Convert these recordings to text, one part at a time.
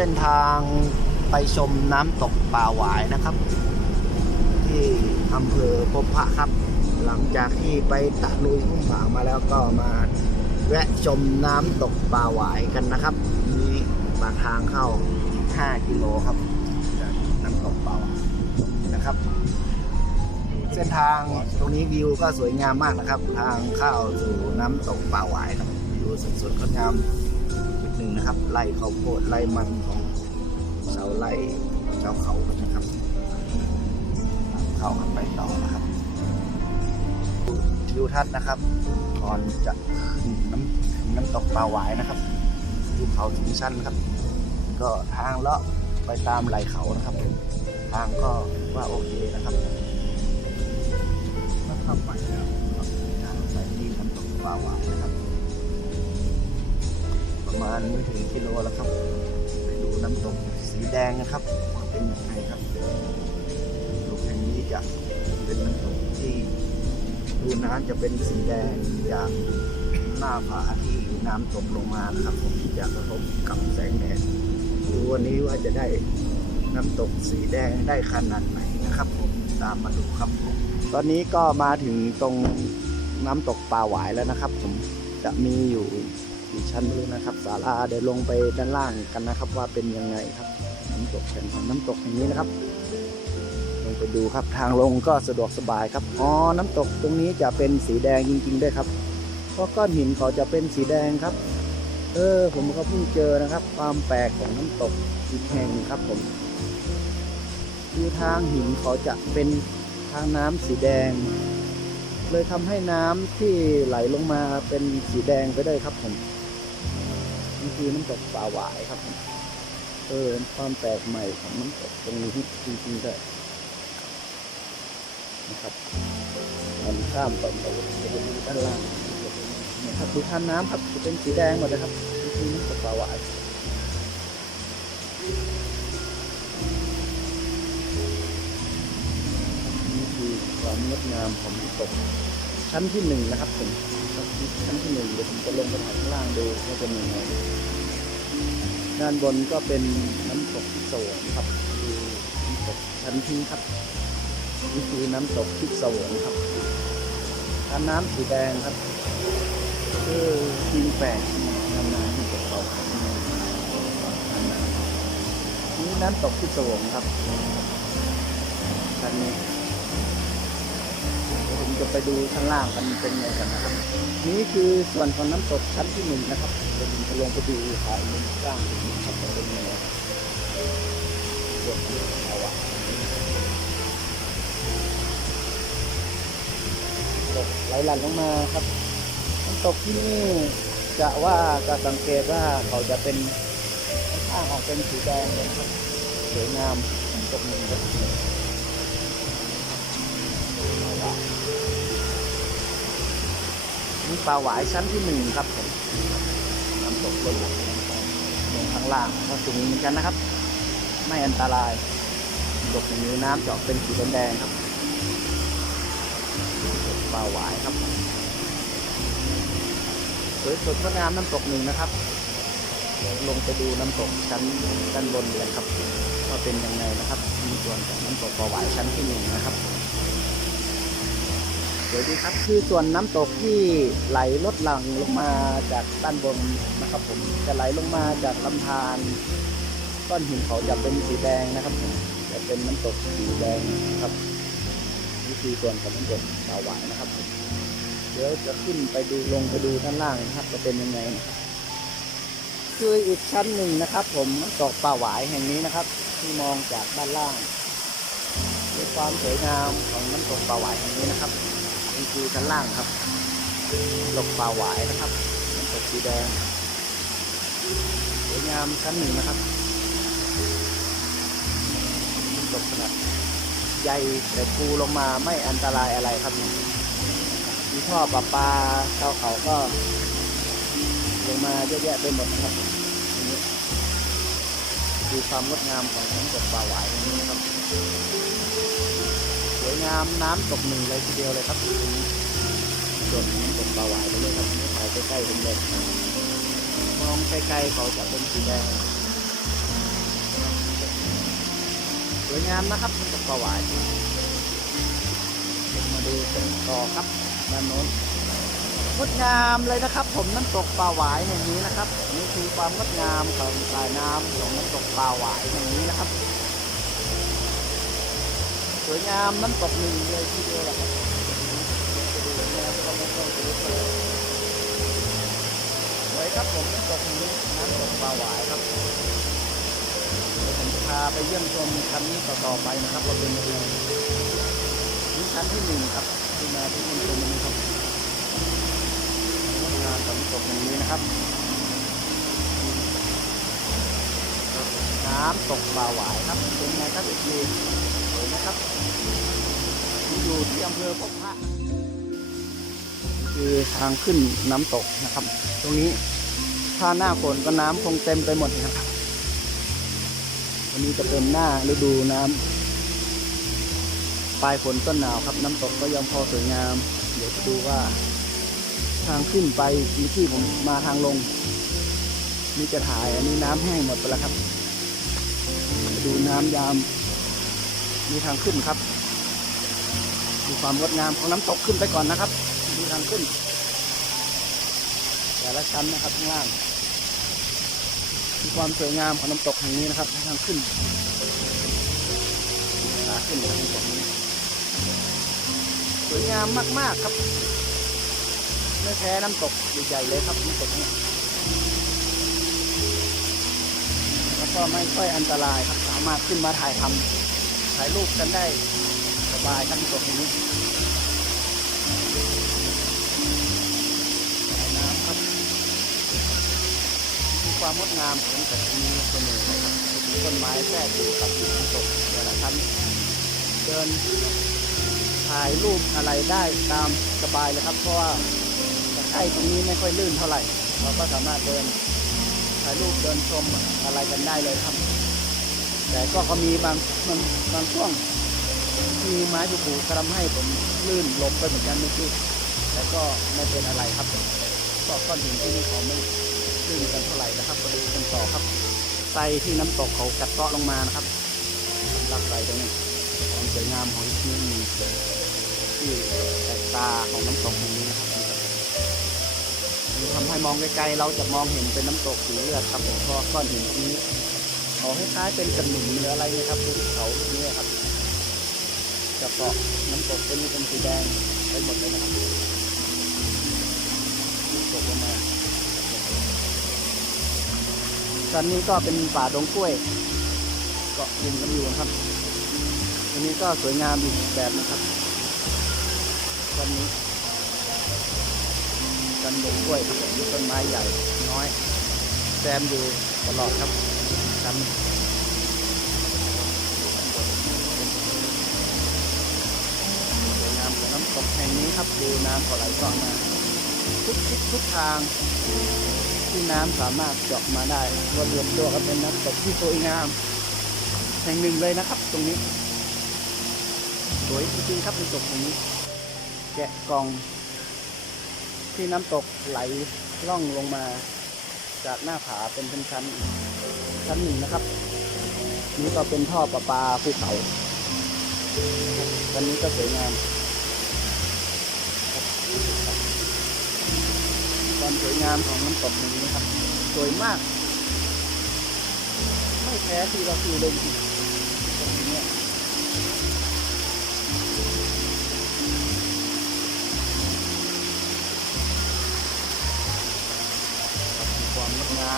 ส้นทางไปชมน้ำตกป่าหวายนะครับ ที่อำเภอพบพระครับ หลังจากที่ไปตะลุยทุ่งผางมาแล้วก็มาแวะชมน้ำตกป่าหวายกันนะครับมีปากทางเข้า 5 กิโลครับน้ำตกป่าหวายนะครับ เส้นทางตรงนี้วิวก็สวยงามมากนะครับ ทางเข้าสู่น้ำตกป่าหวายครับวิวสดๆงดงาม นิดหนึ่งนะครับ ไล่ข้าวโพดไล่มันของชาวไร่ชาวเขานะครับ เข้ากันไปต่อนะครับทิวทัศน์นะครับก่อนจะขึ้นน้ำถึงน้ำตกป่าหวายนะครับภูเขาสูงชันครับ ก็ทางเลาะไปตามไหล่เขานะครับ ทางก็ว่าโอเคนะครับก็ทำใหม่แล้วทางไปที่น้ำตกปลาวานนะครับประ มาณไม่ถึงกิโลแล้วครับ ไปดูน้ำตกสีแดงนะครับว่าเป็นยังไงครับน้ำตกแห่งนี้จะเป็นน้ำตกที่ดูน้ำจะเป็นสีแดงจากหน้าผาที่น้ำตกลงมานะครับ ผมจะกระทบกับแสงแดดดูวันนี้ว่าจะได้น้ำตกสีแดงได้ขนาดไหนนะครับ ผมตามมาดูครับผมตอนนี้ก็มาถึงตรงน้ำตกปลาหวายแล้วนะครับ ผมจะมีอยู่ กี่ชั้นไม่รู้นะครับศาลาเดี๋ยวลงไปด้านล่างกันนะครับ ว่าเป็นยังไงครับ น้ำตกแห่งน้ำตกแห่งนี้นะครับ ลงไปดูครับทางลงก็สะดวกสบายครับอ๋อน้ำตกตรงนี้จะเป็นสีแดงจริง ๆ ด้วยครับ เพราะก้อนหินเขาจะเป็นสีแดงครับ เออ ผมก็เพิ่งเจอนะครับ ความแปลกของน้ำตกอีกแห่งครับผมคือทางหินเขาจะเป็นทางน้ำสีแดง เลยทำให้น้ำที่ไหลลงมาเป็นสีแดงไปได้วยครับผม นี่คือน้ำตกป่าหวายครับ เออความแปลกใหม่ของน้ำตกตรงนี้จริงๆเลยนะครับมันข้ามไปเราจะไปดูด้านล่างนะครับดูท่าน้ำครับจะเป็นสีแดงหมดเลยครับนี่คือน้ำตกป่าหวายนี่คือความงดงามของน้ำตกชั้นที่หนึ่งนะครับผม ชั้นที่หนึ่งเดี๋ยวผมจะลงไปถ่ายข้างล่างดูว่าเป็นยังไงด้านบนก็เป็นน้ำตกที่สวงครับคือน้ำตกชั้นที่ครับนี่คือน้ำตกที่สวงครับทานน้ำสีแดงครับคือจริงแปลกนานที่ตกเขานี่น้ำตกที่สวงครับชั้นนี้เดี๋ยวผม จะไปดูข้างล่างกันเป็นไงกันนะครับ นี่คือส่วนของน้ำตกชั้นที่หนึ่งนะครับเดี๋ยวผมจะลงไปดูถ่ายมุมกล้างนครับเป็นยังไงส่วนของเอาอะตกไหลหลั่นลงมาครับน้ำตกที่นี่จะว่าจะสังเกตว่าเขาจะเป็นข้างออกเป็นสีแดงเลยครับสวยงามน้ำตกหนึ่งครับ นี่ปลาหวายชั้นที่หนึ่งครับผมน้ำตกลงลงข้างล่างก็สูงเหมือนกันนะครับ ไม่อันตรายตกอย่นี้น้ำจะอเป็นสีแดงครับปลาหวายครับสวยสดงดงามน้ำตกหนึ่งนะครับเดี๋ยวลงไปดูน้ำตกชั้นด้านบนกันครับว่าเป็นยังไงนะครับมีส่วนของน้ำตกปลาหวายชั้นที่หนึ่งนะครับ สวยดีครับคือส่วนน้ำตกที่ไหลลดหลั่งลงมาจากด้านบนนะครับผมจะไหลลงมาจากลำธารก้อนหินเขาจะเป็นสีแดงนะครับผมจะเป็นน้ำตกสีแดงนะครับนี่คือส่วนของน้ำตกสาวหวายนะครับผมเดี๋ยวจะขึ้นไปดูลงไปดูด้านล่างนะครับจะเป็นยังไงนะครับคืออีกชั้นหนึ่งนะครับ ผมน้ำตกป่าหวายแห่งนี้นะครับ ที่มองจากด้านล่างด้วยความสวยงามของน้ำตกป่าหวายแห่งนี้นะครับี่คือชั้นล่างครับหลบปลาหวายนะครับน้ำตกสีแดงสวยงามชั้นหนึ่งนะครับน้ำตกขนาดใหญ่แต่ปูลงมาไม่อันตรายอะไรครับมีท่อประปาชาวเขาก็ลงมาเยอะแยะไปหมดนะครับอันนี้คือความงดงามของน้ำตกปลาหวายตรงนี้นะครับ งามน้ำตกหนึ่งเลยทีเดียวเลยครับตรงนี้ส่วนน้ำตกปลาหวายตรงนี้ครับนี่ถ่ายใกล้ๆผมเลยมองไกล้ๆเขาจะเป็นสีแดงสวยงามนะครับน้ำตกปลาหวายมาดูกันต่อครับด้านโน้นงดงามเลยนะครับ ผมน้ำตกปลาหวายแห่งนี้นะครับนี่คือความงดงามของสายน้ำของน้ำตกปลาหวายแห่งนี้นะครับ วยงามน้ำตกหนึ่งเลยทีเดียวแหละครับไม่ต้องจะรู้เลยสวยครับผมน้ำตกนี้น้ำตกปลาหวายครับเดี๋ยวผมจะพาไปเยี่ยมชมชั้นต่อๆไปนะครับว่าเป็นนี่ชั้นที่หนึ่งครับที่มาที่เยี่ยมชมนี้ครับงานฝนตกอย่างนี้นะครับน้ำตกปลาหวายครับเป็นไงครับเด็กดี นะครับ อยู่ที่อำเภอพบพระคือทางขึ้นน้ำตกนะครับ ตรงนี้ถ้าหน้าฝนก็น้ำคงเต็มไปหมดนะครับวันนี้จะเป็นหน้าฤดูน้ำปลายฝนต้นหนาวครับ น้ำตกก็ยังพอสวยงาม เดี๋ยวจะดูว่า ทางขึ้นไปมีที่ผมมาทางลงนี่จะถ่ายอันนี้น้ำแห้งหมดไปแล้วครับ ดูน้ำยาม มีทางขึ้นครับ ดูความงดงามของน้ำตกขึ้นไปก่อนนะครับดูทางขึ้น แต่ละชั้นนะครับข้างล่างมีความสวยงามของน้ำตกแห่งนี้นะครับทางขึ้นขาขึ้นทางน้ำตกนี้สวยงามมากๆครับไม่แพ้น้ำตกใหญ่ๆเลยครับน้ำตกนี้แล้วก็ไม่ค่อยอันตรายครับสามารถขึ้นมาถ่ายทำ ถ่ายรูปกันได้สบายครับน้ำตกแห่งนี้น้ำครับมีความงดงามของแต่ละนี้เสมอนะครับมีต้นไม้แทรกอยู่กับน้ำตกแต่ละชั้นเดินถ่ายรูปอะไรได้ตามสบายเลยครับ เพราะว่าตะไคร่ตรงนี้ไม่ค่อยลื่นเท่าไหร่ เราก็สามารถเดินถ่ายรูปเดินชมอะไรกันได้เลยครับ แต่ก็ก็มีบางบางบางช่วงมีไม้ผูกๆทำให้ผมลื่นล้มไปเหมือนกันเมื่อกี้แต่ก็ไม่เป็นอะไรครับก็ก้อนหินที่นี่เขาไม่ขึ้นกันเท่าไหร่นะครับมาดูกันต่อครับไซที่น้ำตกเขากัดเซาะลงมานะครับสำหรับไซตรงนี้ความสวยงามของที่นี่ที่แตกตาของน้ำตกแห่งนี้นะครับทำให้มองไกลๆเราจะมองเห็นเป็นน้ำตกสีเลือดครับผมเพราะก้อนหินพวกนี้ เขาคล้ายๆเป็นกระหนุนหรืออะไรนะครับภูเขาพวกนี้ครับจะเกาะน้ำตกตัวนี้เป็นสีแดงไปหมดเลยนะครับน้ำตกลงมาตอนนี้ก็เป็นป่าดงกล้วยเกาะกลุ่มกันอยู่นะครับอันนี้ก็สวยงามอีกแบบนะครับตอนนี้กันดงกล้วยมีต้นไม้ใหญ่น้อยแซมอยู่ตลอดครับ กันสวยงามของน้ำตกแห่งนี้ครับดูน้ำก็ไหลเกาะมาทุกทิศทุกทางที่น้ำสามารถเจาะมาได้ก็รวมตัวกันเป็นน้ำตกที่สวยงาม แห่งหนึ่งเลยนะครับ ตรงนี้ สวยจริงๆครับน้ำตกตรงนี้ แกะกล่อง ที่น้ำตกไหลล่องลงมาจากหน้าผาเป็นชั้นๆ ชั้นหนึ่งนะครับ นี่ก็เป็นท่อประปาภูเขาวันนี้ก็สวยงามความสวยงามของน้ำตกแห่งนี้ครับ สวยมาก ไม่แพ้ที่เราคือเลยต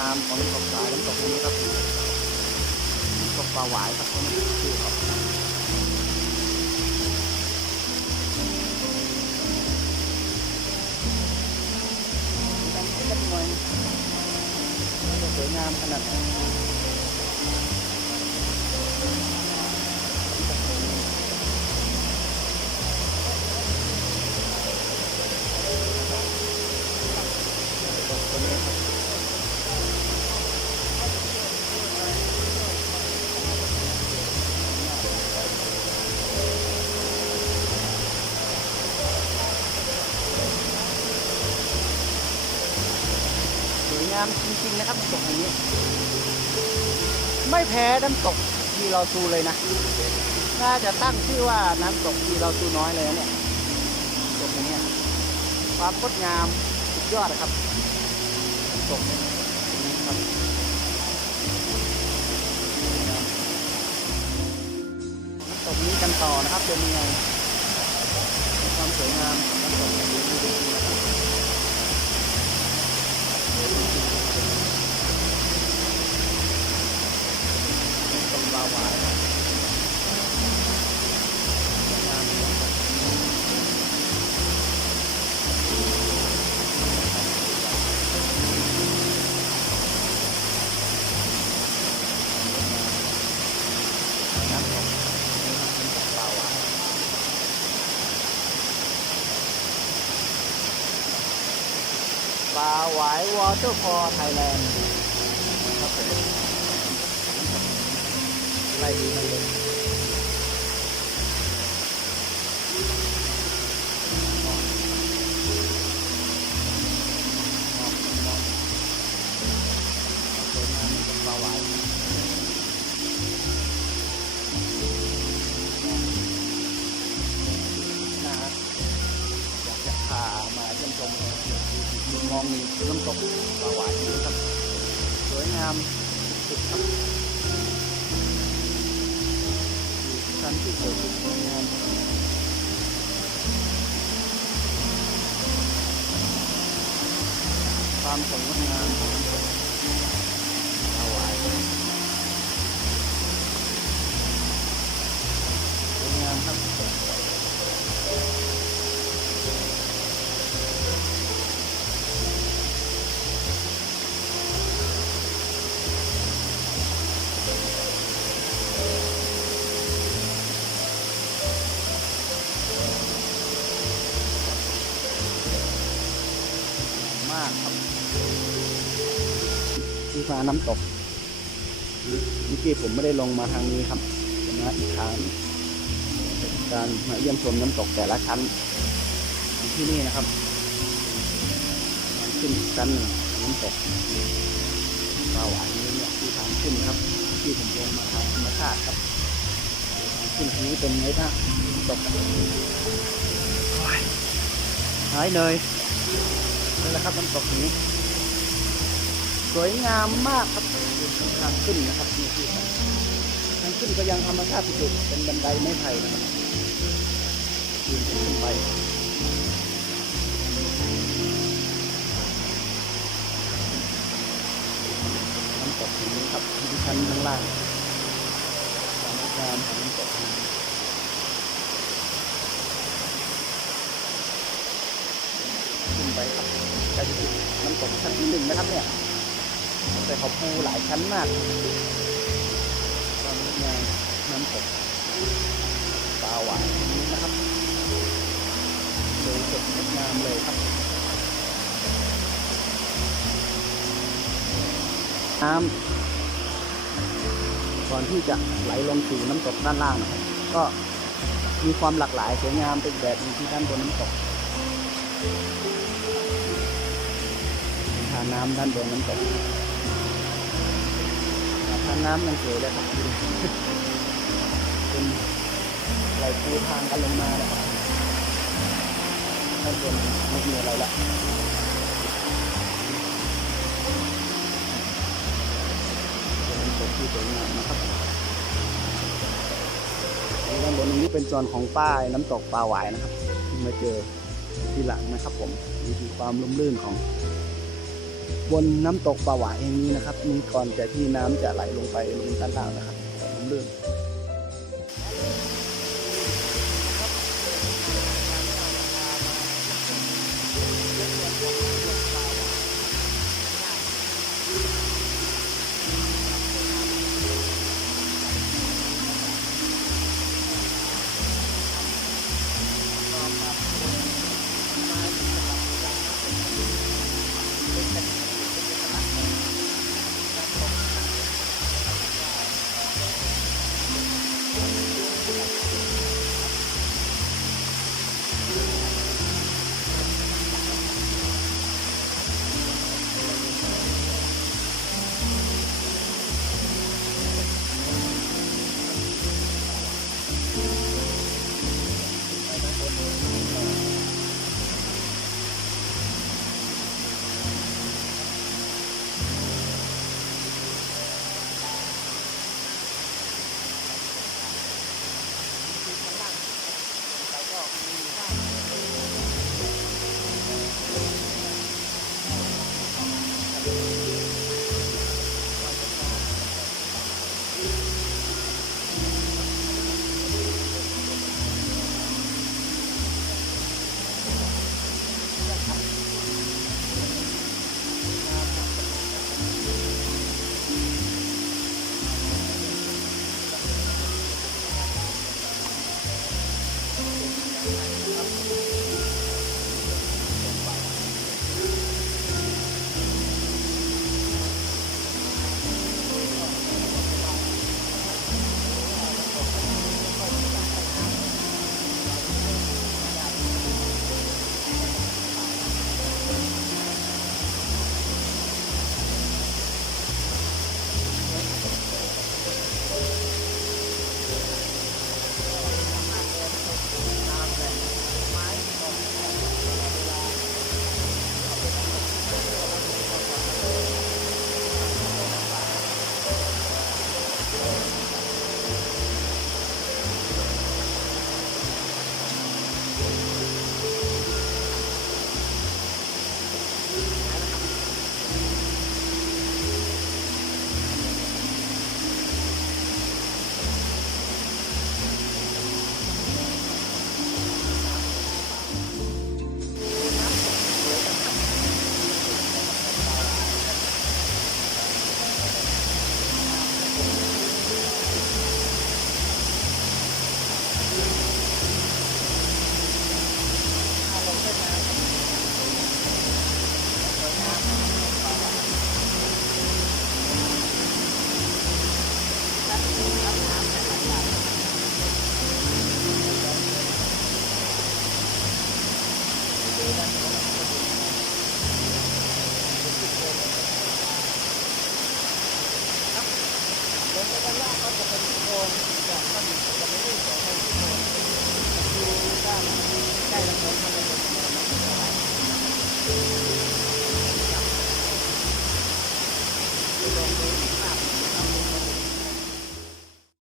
ามงดงามของน้ำตกสายน้ำตกนี้ครับน้ำตกปลาหวายครับเขาชื่อครับดังให้กันหน่อยจะสวยงามขนาดไหน ริงนะครับน้ำตกแห่างนี้ ไม่แพ้น้ำตกทีเราซูเลยนะน่าจะตั้งชื่อว่าน้ำตกทีเราซูน้อยเลยนะเนี่ยตกอย่างเงี้ความงดงามสุดยอดนะครับน้ำตกนี้ครับน้ำตกนี้กันต่อนะครับเป็นยังไงความสวยงามของน้ำตกนี้าหวายวอเตอร์ฟอร์ไทยแลนด์ครับผมไล่ดูนั่นเลย มุมมองน้ำตกปลาหวานนี้ครับสว ที่ฟ้าน้ำตกเมื่อกี้ผมไม่ได้ลงมาทางนี้ครับมาอีกทางเป็นการมาเยี่ยมชมน้ำตกแต่ละชั้นที่นี่นะครับมันขึ้นชั้นหนึ่งน้ำตกปลาหวานนี้เนี่ยที่ทางขึ้นครับ ที่ผมลงมาทางธรรมชาติครับทางขึ้นทางนี้เป็นไงบ้างน้ำตกโอ้ยหายเหนื่อยนี่แหละครับน้ำตกนี้ สวยงามมากครับทางขึ้นนะครับนี่คือทางขึ้นก็ยังธรรมชาติสุดเป็นบันไดไม้ไผ่นะครับยืนขึ้นไปน้ำตกตรงนี้ครับที่ชั้นข้างล่างความงดงามของน้ำตกนี้ขึ้นไปครับใกล้จะถึงน้ำตกชั้นที่หนึ่งนะครับเนี่ย แต่เขาปูหลายชั้นมากความงดงามน้ำตกปลาหวานนี้นะครับสวยสดงดงามเลยครับ น้ำก่อนที่จะไหลลงสู่น้ำตกด้านล่างนะครับ ก็มีความหลากหลายสวยงามเป็นแบบนึงที่ด้านบนน้ำตกทานน้ำด้านบนน้ำตก นน้ำยังสวยเลยครับเป็นไหลปูทางกันลงมานะครับด้านบนไม่มีอะไรละเป็นน้ำตกที่สวยงามนะครับด้านบนนี้เป็นส่วนของป้ายน้ำตกปลาหวายนะครับที่มาเจอที่หลังนะครับผมนี่คือความลุ่มลื่นของ บนน้ำตกป่าหวาแห่งนี้นะครับ มีก่อนแต่ที่น้ำจะไหลลงไปลงด้านล่างนะครับผมลื่น